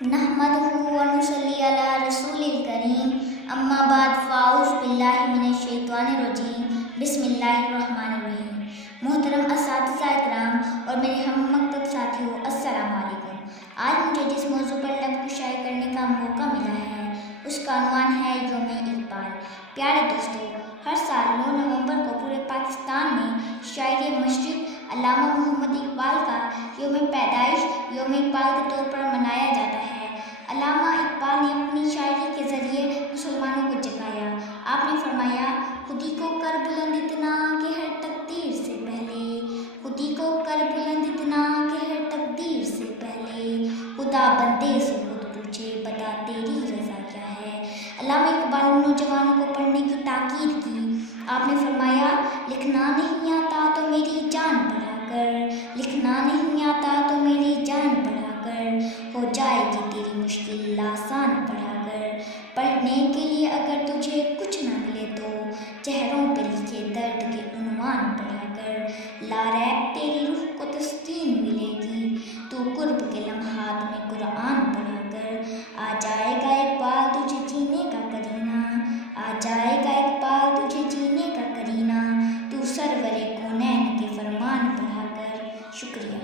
नहमदुहु व नुसल्ली अला रसूलिल करीम अम्मा बाद फ़ाऊज़ बिल्लाहि मिनश शैतानिर रजीम बिस्मिल्लाहिर्रहमानिर्रहीम। मोहतरम असातिज़ा इकराम और मेरे हम मकतब साथियों, अस्सलाम वालेकुम। आज मुझे जिस मौजू पर लब कुशाई करने का मौका मिला है उसका उन्वान है यौम इकबाल। प्यारे दोस्तों, हर साल 9 नवंबर को पूरे पाकिस्तान में शायर मशरिक़ अल्लामा मोहम्मद इकबाल का यौम पैदाइश यौम इकबाल के तौर पर मनाया जाता है। अल्लामा इकबाल ने अपनी शायरी के ज़रिए मुसलमानों को जगाया। आपने फरमाया, खुदी को कर बुलंद इतना कि हर तकदीर से पहले, खुदी को कर बुलंद इतना कि हर तकदीर से पहले, खुदा बंदे से खुद पूछे बता तेरी रज़ा क्या है। अल्लामा इकबाल ने नौजवानों को पढ़ने की ताकीद की। आपने फरमाया, लिखना नहीं आता तो मेरी जान पढ़ा कर, लिखना नहीं आता तो मेरी जान पढ़ा कर, हो जाएगी तेरी मुश्किल आसान पढ़ा कर। पढ़ने के लिए अगर तुझे कुछ ना मिले तो चेहरों पे लिखे दर्द के उन्वान पढ़ा कर, लारैब तेरी रूह को तस्कीन मिलेगी, तू कुर्ब के लम्हात में कुरान पढ़ा कर। आ जाएगा इकबाल तुझे जीने का करीना, आ जाएगा इकबाल तुझे जीने का करीना, तू सरवरे कौनैन के फरमान पढ़ा कर। शुक्रिया।